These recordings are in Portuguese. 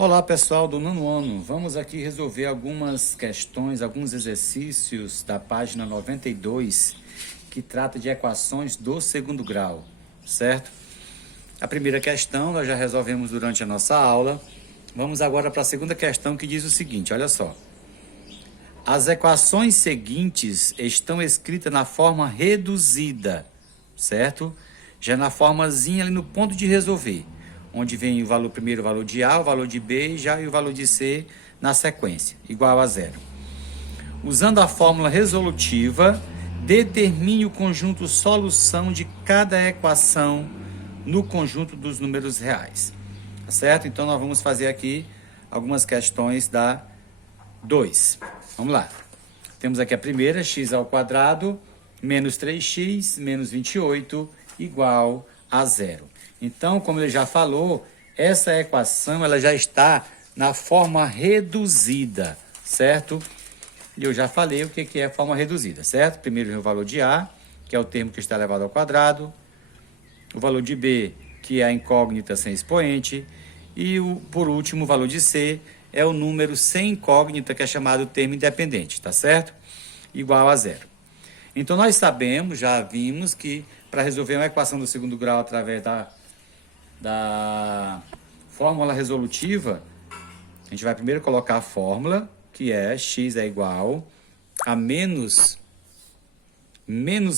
Olá pessoal do nono ano, vamos aqui resolver algumas questões, alguns exercícios da página 92 que trata de equações do segundo grau, certo? A primeira questão nós já resolvemos durante a nossa aula, vamos agora para a segunda questão que diz o seguinte, olha só. As equações seguintes estão escritas na forma reduzida, certo? Já na formazinha ali no ponto de resolver, onde vem o valor primeiro, o valor de A, o valor de B e o valor de C na sequência, igual a zero. Usando a fórmula resolutiva, determine o conjunto solução de cada equação no conjunto dos números reais. Tá certo? Então, nós vamos fazer aqui algumas questões da 2. Vamos lá. Temos aqui a primeira, x ao quadrado menos 3x menos 28 igual a zero. Então, como ele já falou, essa equação ela já está na forma reduzida, certo? E eu já falei o que é a forma reduzida, certo? Primeiro vem o valor de A, que é o termo que está elevado ao quadrado, o valor de B, que é a incógnita sem expoente, e por último o valor de C é o número sem incógnita, que é chamado termo independente, tá certo? Igual a zero. Então, nós sabemos, já vimos que para resolver uma equação do segundo grau através da fórmula resolutiva, a gente vai primeiro colocar a fórmula, que é x é igual a menos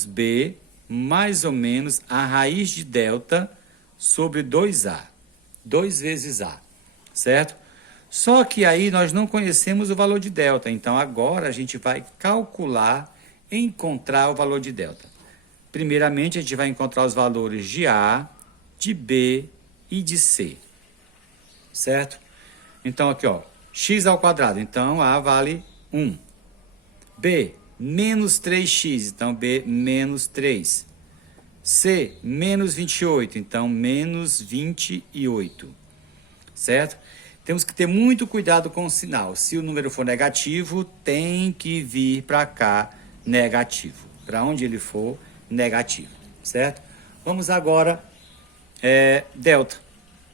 b mais ou menos a raiz de delta sobre 2a, 2 vezes a, certo? Só que aí nós não conhecemos o valor de delta, então agora a gente vai calcular, encontrar o valor de delta. Primeiramente, a gente vai encontrar os valores de A, de B e de C, certo? Então, aqui, ó, x ao quadrado, então A vale 1. B, menos 3x, então B, menos 3. C, menos 28, então menos 28, certo? Temos que ter muito cuidado com o sinal. Se o número for negativo, tem que vir para cá negativo. Para onde ele for, negativo, certo? Vamos agora, delta.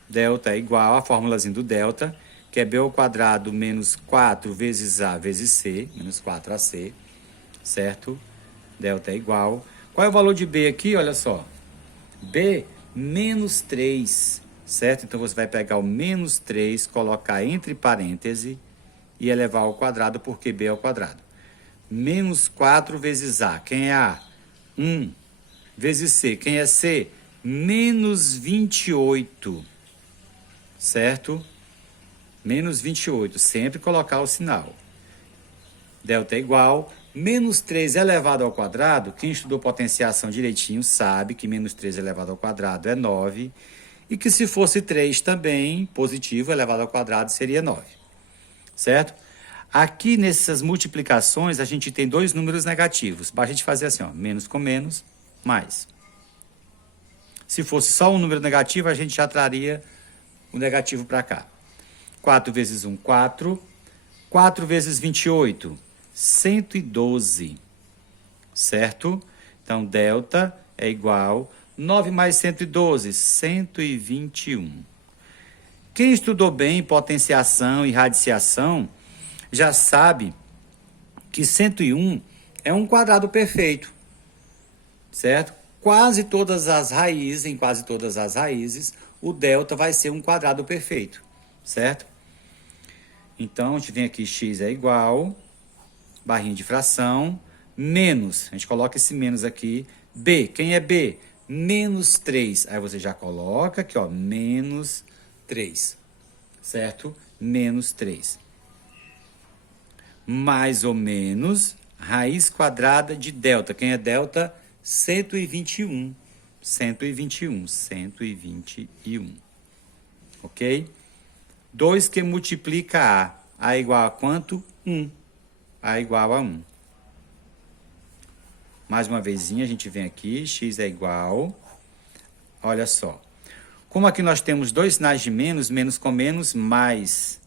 Delta é igual à formulazinha do delta, que é B ao quadrado menos 4 vezes A vezes C, menos 4AC, certo? Delta é igual. Qual é o valor de B aqui? Olha só. B, menos 3, certo? Então, você vai pegar o menos 3, colocar entre parênteses e elevar ao quadrado, porque B é ao quadrado. Menos 4 vezes A. Quem é A? 1 vezes C. Quem é C? Menos 28, certo? Menos 28. Sempre colocar o sinal. Delta é igual. Menos 3 elevado ao quadrado, quem estudou potenciação direitinho sabe que menos 3 elevado ao quadrado é 9. E que se fosse 3 também, positivo, elevado ao quadrado seria 9. Certo? Aqui nessas multiplicações a gente tem dois números negativos. Basta a gente fazer assim, ó, menos com menos, mais. Se fosse só um número negativo, a gente já traria o negativo para cá. 4 vezes 1, 4. 4 vezes 28, 112. Certo? Então, delta é igual 9 mais 112, 121. Quem estudou bem potenciação e radiciação já sabe que 101 é um quadrado perfeito, certo? Quase todas as raízes, em quase todas as raízes, o delta vai ser um quadrado perfeito, certo? Então, a gente vem aqui, x é igual, barrinha de fração, menos, a gente coloca esse menos aqui, b, quem é b? Menos 3, aí você já coloca aqui, ó, menos 3, certo? Menos 3. Mais ou menos, raiz quadrada de delta. Quem é delta? 121. 121. 121. Ok? 2 que multiplica A. A igual a quanto? 1. A igual a 1. Mais uma vezinha, a gente vem aqui. X é igual. Olha só. Como aqui nós temos dois sinais de menos, menos com menos, mais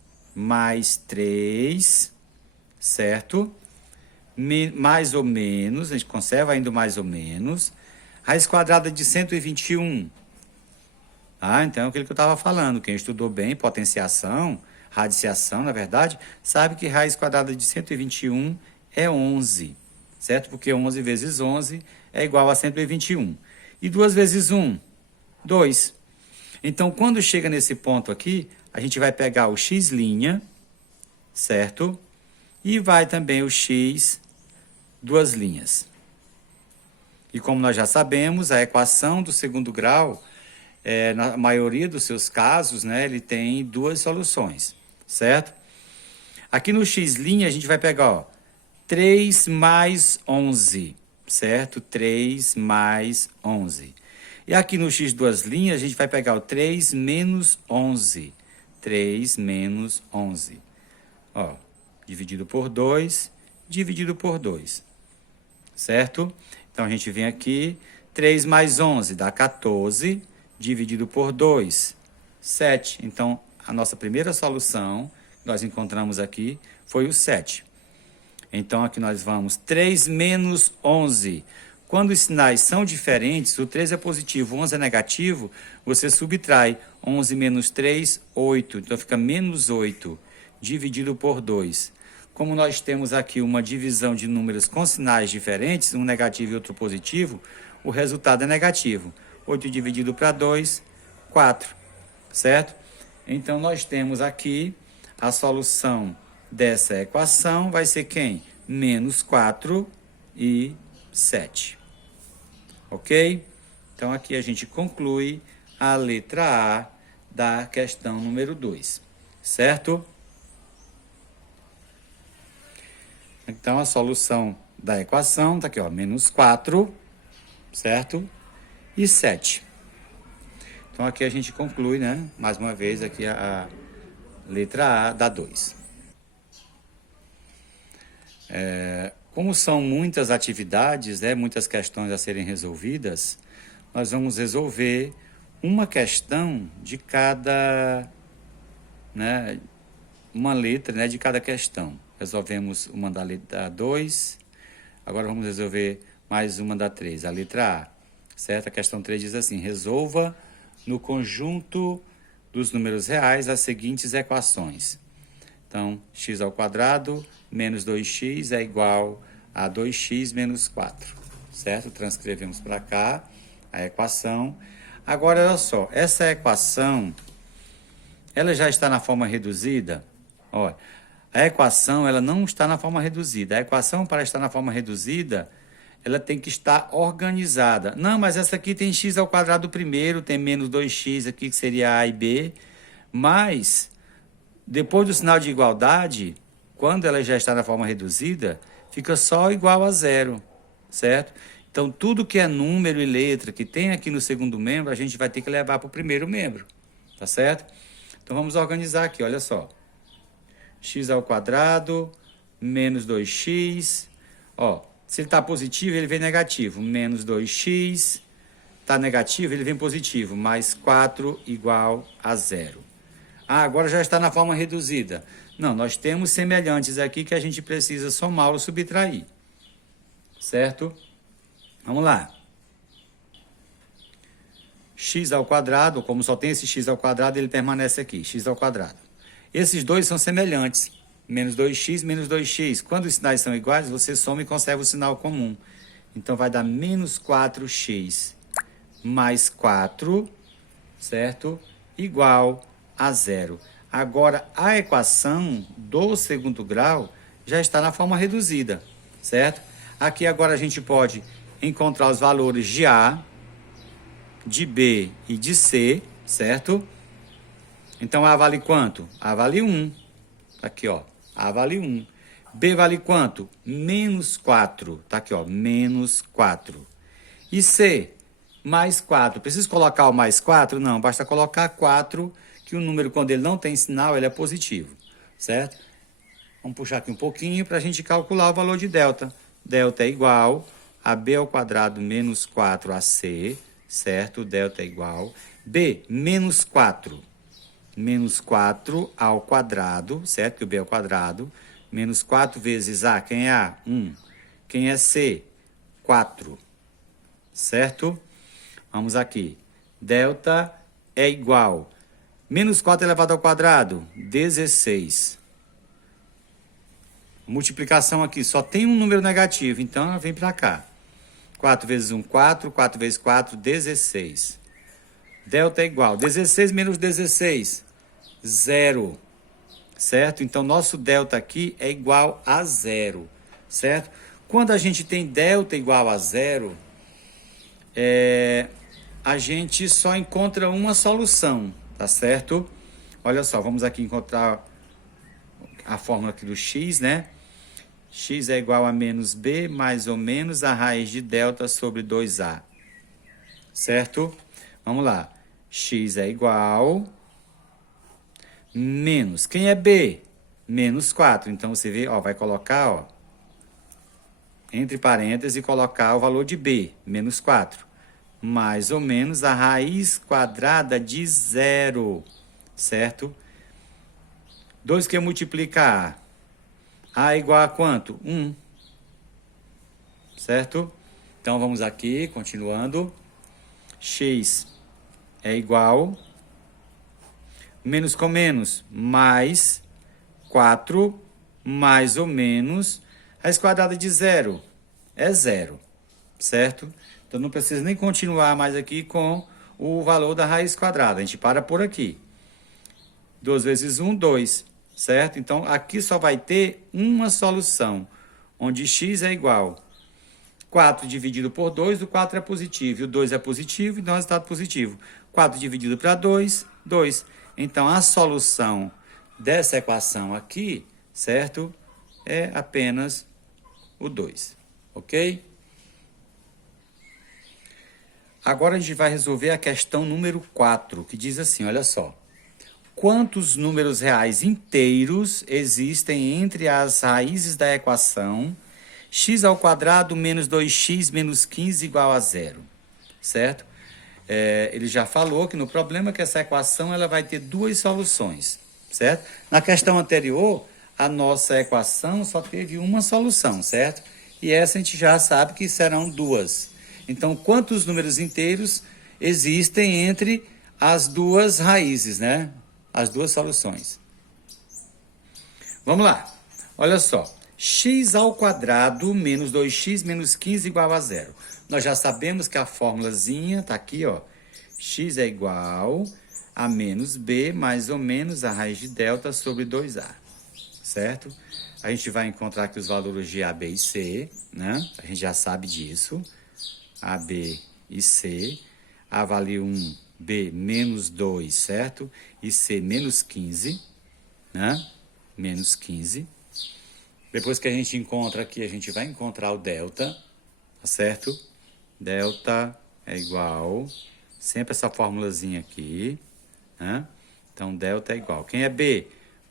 3, certo? Mais ou menos, a gente conserva ainda mais ou menos. Raiz quadrada de 121. Ah, então é aquilo que eu estava falando. Quem estudou bem potenciação radiciação, na verdade, sabe que raiz quadrada de 121 é 11, certo? Porque 11 vezes 11 é igual a 121. E 2 vezes 1, 2. Então, quando chega nesse ponto aqui, a gente vai pegar o x', certo? E vai também o x, duas linhas. E como nós já sabemos, a equação do segundo grau, na maioria dos seus casos, né, ele tem duas soluções, certo? Aqui no x' a gente vai pegar, ó, 3 mais 11, certo? 3 mais 11. E aqui no x duas linhas, a gente vai pegar o 3 menos 11. 3 menos 11. Ó, dividido por 2, dividido por 2. Certo? Então, a gente vem aqui, 3 mais 11 dá 14, dividido por 2, 7. Então, a nossa primeira solução, que nós encontramos aqui, foi o 7. Então, aqui nós vamos 3 menos 11. Quando os sinais são diferentes, o 3 é positivo, o 11 é negativo, você subtrai 11 menos 3, 8. Então, fica menos 8, dividido por 2. Como nós temos aqui uma divisão de números com sinais diferentes, um negativo e outro positivo, o resultado é negativo. 8 dividido para 2, 4. Certo? Então, nós temos aqui a solução dessa equação, vai ser quem? Menos 4 e 7. Ok? Então, aqui a gente conclui a letra A da questão número 2. Certo? Então, a solução da equação está aqui, ó, menos 4, certo? E 7. Então, aqui a gente conclui, né? Mais uma vez, aqui a letra A da 2. Como são muitas atividades, né, muitas questões a serem resolvidas, nós vamos resolver uma questão de cada, né, uma letra, né, de cada questão. Resolvemos uma da letra 2, agora vamos resolver mais uma da 3, a letra A. Certo? A questão 3 diz assim, resolva no conjunto dos números reais as seguintes equações. Então, x ao quadrado menos 2x é igual a 2x menos 4, certo? Transcrevemos para cá a equação. Agora, olha só, essa equação, ela já está na forma reduzida? Olha, a equação, ela não está na forma reduzida. A equação, para estar na forma reduzida, ela tem que estar organizada. Não, mas essa aqui tem x ao quadrado primeiro, tem menos 2x aqui, que seria a e b, mas depois do sinal de igualdade, quando ela já está na forma reduzida, fica só igual a zero, certo? Então, tudo que é número e letra que tem aqui no segundo membro, a gente vai ter que levar para o primeiro membro, tá certo? Então, vamos organizar aqui, olha só. X ao quadrado, menos 2x, ó, se ele está positivo, ele vem negativo, menos 2x, está negativo, ele vem positivo, mais 4 igual a zero. Ah, agora já está na forma reduzida. Não, nós temos semelhantes aqui que a gente precisa somar ou subtrair. Certo? Vamos lá. X ao quadrado, como só tem esse x ao quadrado, ele permanece aqui, x ao quadrado. Esses dois são semelhantes. Menos 2x, menos 2x. Quando os sinais são iguais, você soma e conserva o sinal comum. Então, vai dar menos 4x mais 4, certo? Igual a zero. Agora, a equação do segundo grau já está na forma reduzida, certo? Aqui agora a gente pode encontrar os valores de A, de B e de C, certo? Então, A vale quanto? A vale 1. Aqui, ó. A vale 1. B vale quanto? Menos 4. Tá aqui, ó. Menos 4. E C? Mais 4. Preciso colocar o mais 4? Não, basta colocar 4, que o número, quando ele não tem sinal, ele é positivo, certo? Vamos puxar aqui um pouquinho para a gente calcular o valor de delta. Delta é igual a b ao quadrado menos 4ac, certo? Delta é igual. B, menos 4. Menos 4 ao quadrado, certo? Que o b é ao quadrado. Menos 4 vezes a. Quem é A? 1. Quem é C? 4. Certo? Vamos aqui. Delta é igual. Menos 4 elevado ao quadrado, 16. Multiplicação aqui, só tem um número negativo, então ela vem para cá. 4 vezes 1, 4. 4 vezes 4, 16. Delta é igual. 16 menos 16, 0. Certo? Então, nosso delta aqui é igual a 0. Certo? Quando a gente tem delta igual a 0, a gente só encontra uma solução. Tá certo? Olha só, vamos aqui encontrar a fórmula aqui do x, né? X é igual a menos b mais ou menos a raiz de delta sobre 2a. Certo? Vamos lá. X é igual menos. Quem é b? Menos 4. Então, você vê, ó, vai colocar, ó, entre parênteses e colocar o valor de b, menos 4. Mais ou menos a raiz quadrada de 0. Certo? 2 que multiplica a é igual a quanto? 1. Certo? Então, vamos aqui, continuando. X é igual, menos com menos, mais 4, mais ou menos, raiz quadrada de 0 é 0, certo? Então, não precisa nem continuar mais aqui com o valor da raiz quadrada, a gente para por aqui. 2 vezes 1, 2, certo? Então, aqui só vai ter uma solução, onde x é igual 4 dividido por 2, o 4 é positivo, e o 2 é positivo, então é resultado positivo. 4 dividido para 2, 2. Então, a solução dessa equação aqui, certo? É apenas o 2, ok? Agora a gente vai resolver a questão número 4, que diz assim, olha só. Quantos números reais inteiros existem entre as raízes da equação x ao quadrado menos 2x menos 15 igual a 0, certo? Ele já falou que no problema que essa equação ela vai ter duas soluções, certo? Na questão anterior, a nossa equação só teve uma solução, certo? E essa a gente já sabe que serão duas. Então, quantos números inteiros existem entre as duas raízes, né? As duas soluções. Vamos lá. Olha só. X ao quadrado menos 2x menos 15 igual a 0. Nós já sabemos que a formulazinha está aqui, ó. X é igual a menos b mais ou menos a raiz de delta sobre 2a. Certo? A gente vai encontrar aqui os valores de a, b e c, né? A gente já sabe disso. A, b e c. A vale 1, b menos 2, certo? E c menos 15, né? Menos 15. Depois que a gente encontra aqui, a gente vai encontrar o delta, tá certo? Delta é igual, sempre essa formulazinha aqui, né? Então, delta é igual. Quem é b?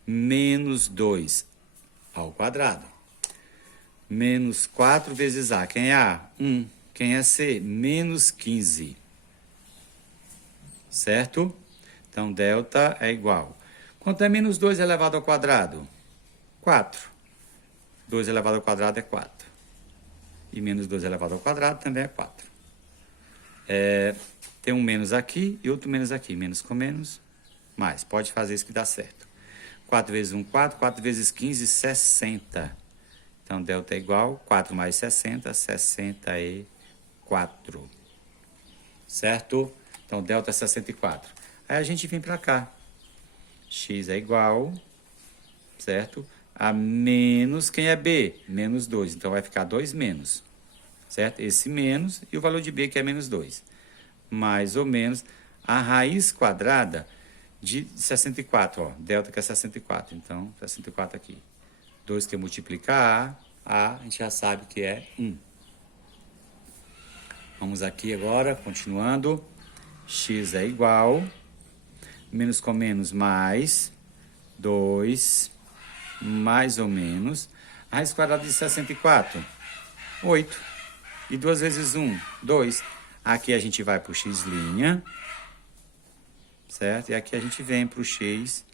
Menos 2 ao quadrado. Menos 4 vezes a. Quem é a? 1. Quem é c? Menos 15. Certo? Então, delta é igual. Quanto é menos 2 elevado ao quadrado? 4. 2 elevado ao quadrado é 4. E menos 2 elevado ao quadrado também é 4. Tem um menos aqui e outro menos aqui. Menos com menos, mais. Pode fazer isso que dá certo. 4 vezes 1, 4. 4 vezes 15, 60. Então, delta é igual. 4 mais 60, 64. Certo? Então, delta é 64. Aí a gente vem para cá. X é igual, certo? A menos, quem é b? Menos 2. Então, vai ficar 2 menos, certo? Esse menos e o valor de b, que é menos 2. Mais ou menos a raiz quadrada de 64, ó. Delta que é 64. Então, 64 aqui. 2 que multiplica a gente já sabe que é 1. Vamos aqui agora, continuando. X é igual, menos com menos mais, 2, mais ou menos, a raiz quadrada de 64, 8. E 2 vezes 1, 2. Aqui a gente vai para o x', certo? E aqui a gente vem para o x,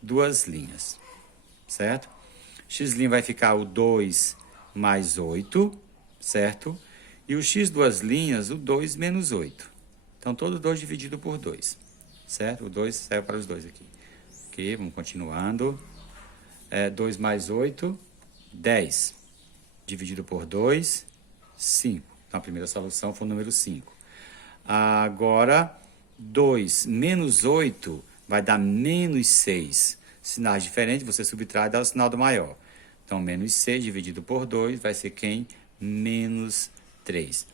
duas linhas, certo? X' vai ficar o 2 mais 8, certo? E o x duas linhas, o 2 menos 8. Então, todo 2 dividido por 2, certo? O 2 serve para os dois aqui. Ok, vamos continuando. 2 mais 8, 10. Dividido por 2, 5. Então, a primeira solução foi o número 5. Agora, 2 menos 8 vai dar menos 6. Sinais diferentes, você subtrai e dá o sinal do maior. Então, menos 6 dividido por 2 vai ser quem? Menos 3.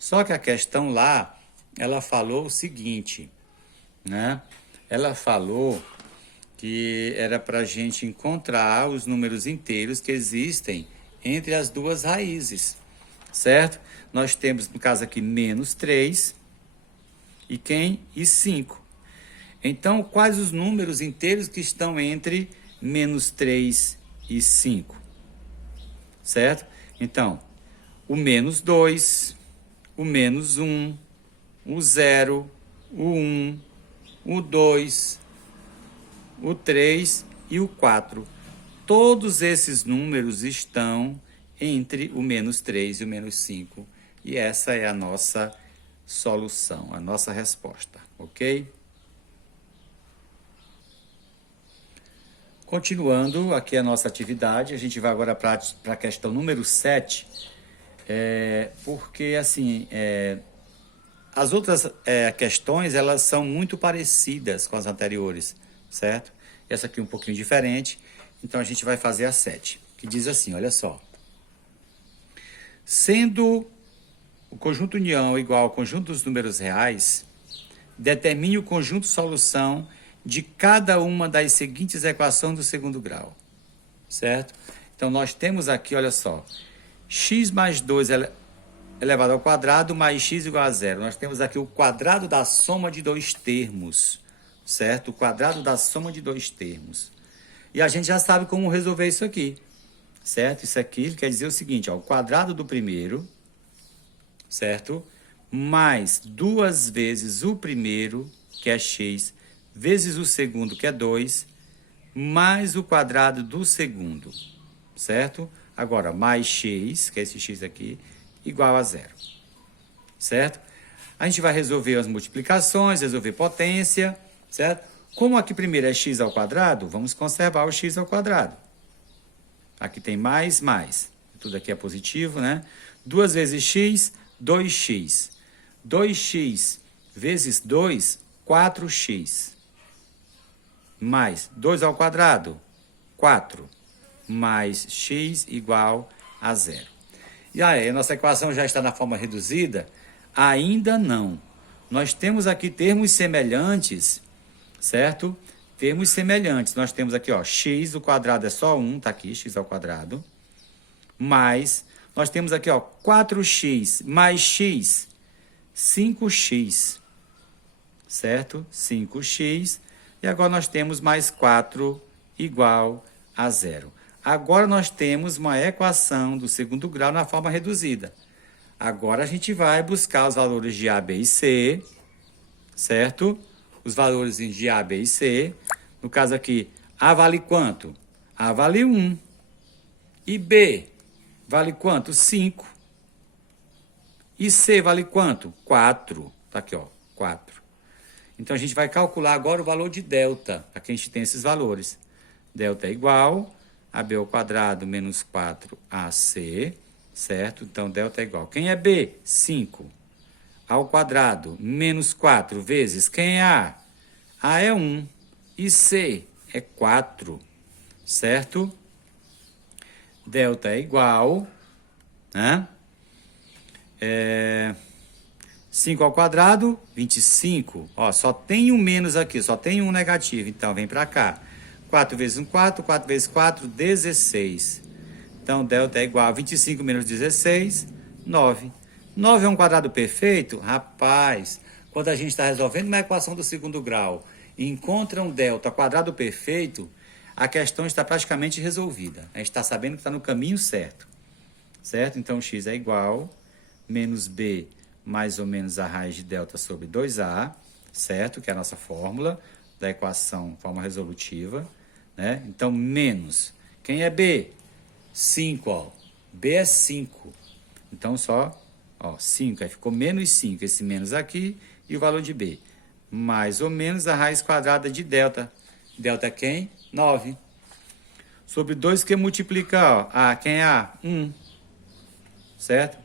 Só que a questão lá, ela falou o seguinte, né? Ela falou que era para a gente encontrar os números inteiros que existem entre as duas raízes, certo? Nós temos, no caso aqui, menos 3 e quem? E 5. Então, quais os números inteiros que estão entre menos 3 e 5? Certo? Então, o menos 2, o menos 1, o 0, o 1, o 2, o 3 e o 4. Todos esses números estão entre o menos 3 e o menos 5. E essa é a nossa solução, a nossa resposta, ok? Continuando aqui a nossa atividade, a gente vai agora para a questão número 7, porque assim, as outras questões, elas são muito parecidas com as anteriores, certo? Essa aqui é um pouquinho diferente, então a gente vai fazer a 7, que diz assim, olha só. Sendo o conjunto união igual ao conjunto dos números reais, determine o conjunto solução de cada uma das seguintes equações do segundo grau, certo? Então, nós temos aqui, olha só, x mais 2 elevado ao quadrado mais x igual a zero. Nós temos aqui o quadrado da soma de dois termos, certo? O quadrado da soma de dois termos. E a gente já sabe como resolver isso aqui, certo? Isso aqui quer dizer o seguinte, ó, o quadrado do primeiro, certo? Mais 2 vezes o primeiro, que é x, vezes o segundo, que é 2, mais o quadrado do segundo, certo? Agora, mais x, que é esse x aqui, igual a zero, certo? A gente vai resolver as multiplicações, resolver potência, certo? Como aqui primeiro é x ao quadrado, vamos conservar o x ao quadrado. Aqui tem mais. Tudo aqui é positivo, né? 2 vezes x, 2x. 2x vezes 2, 4x. Mais 2 ao quadrado, 4. Mais x igual a zero. E aí, a nossa equação já está na forma reduzida? Ainda não. Nós temos aqui termos semelhantes, certo? Termos semelhantes. Nós temos aqui, ó, x, o quadrado é só 1, tá aqui, x ao quadrado. Mais, nós temos aqui, ó, 4x mais x, 5x, certo? 5x. E agora nós temos mais 4 igual a zero. Agora nós temos uma equação do segundo grau na forma reduzida. Agora a gente vai buscar os valores de A, B e C, certo? Os valores de A, B e C. No caso aqui, A vale quanto? A vale 1. E B vale quanto? 5. E C vale quanto? 4. Tá aqui, ó, 4. Então, a gente vai calcular agora o valor de delta, para que a gente tenha esses valores. Delta é igual a B ao quadrado menos 4AC, certo? Então, delta é igual. Quem é B? 5. Ao quadrado menos 4 vezes quem é A? A é 1. E C é 4, certo? Delta é igual, né? 5 ao quadrado, 25. Ó, só tem um menos aqui, só tem um negativo. Então, vem para cá. 4 vezes 1, 4. 4 vezes 4, 16. Então, delta é igual a 25 menos 16, 9. 9 é um quadrado perfeito? Rapaz, quando a gente está resolvendo uma equação do segundo grau e encontra um delta quadrado perfeito, a questão está praticamente resolvida. A gente está sabendo que está no caminho certo. Certo? Então, x é igual menos b mais ou menos a raiz de delta sobre 2a, certo? Que é a nossa fórmula da equação, forma resolutiva, né? Então, menos. Quem é b? 5, ó. B é 5. Então, só, ó, 5. Aí ficou menos 5. Esse menos aqui e o valor de b. mais ou menos a raiz quadrada de delta. Delta é quem? 9. Sobre 2 que multiplica, ó. A, quem é A? 1. Certo?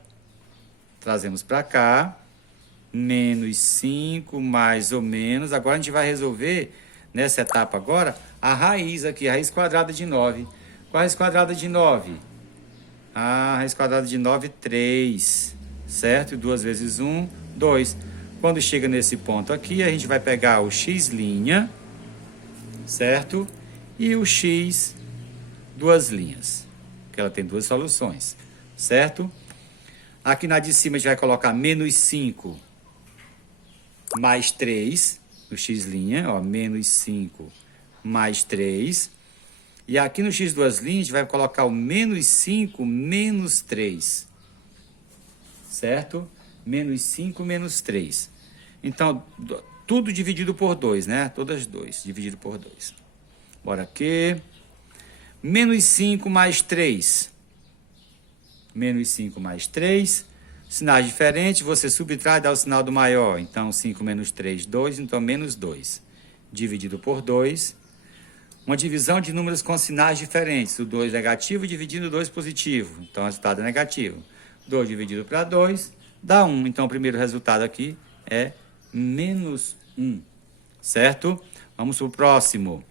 Trazemos para cá. Menos 5, mais ou menos. Agora a gente vai resolver, nessa etapa agora, a raiz aqui, a raiz quadrada de 9. Qual a raiz quadrada de 9? A raiz quadrada de 9, 3. Certo? E 2 vezes 1, 2. Quando chega nesse ponto aqui, a gente vai pegar o x', certo? E o x, duas linhas, porque ela tem duas soluções, certo? Aqui na de cima a gente vai colocar menos 5 mais 3, no x', ó, menos 5 mais 3. E aqui no x duas linhas a gente vai colocar o menos 5 menos 3, certo? Menos 5 menos 3. Então, tudo dividido por 2, né? Todas 2, dividido por 2. Bora aqui. Menos 5 mais 3. Menos 5 mais 3. Sinais diferentes, você subtrai e dá o sinal do maior. Então, 5 menos 3, 2. Então, menos 2. Dividido por 2. Uma divisão de números com sinais diferentes. O 2 negativo dividindo o 2 positivo. Então, o resultado é negativo. 2 dividido para 2 dá 1. Então, o primeiro resultado aqui é menos 1. Certo? Vamos para o próximo.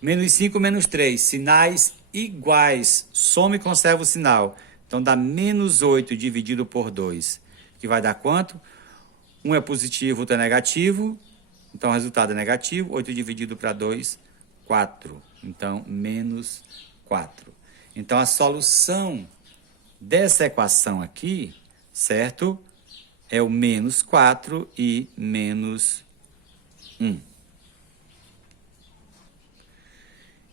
Menos 5 menos 3. Sinais iguais. Soma e conserva o sinal. Então, dá menos 8 dividido por 2. Que vai dar quanto? 1 é positivo, outro é negativo. Então, o resultado é negativo. 8 dividido para 2, 4. Então, menos 4. Então, a solução dessa equação aqui, certo? É o menos 4 e menos 1.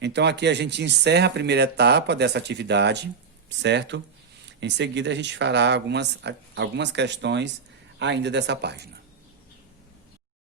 Então, aqui a gente encerra a primeira etapa dessa atividade, certo? Em seguida, a gente fará algumas questões ainda dessa página.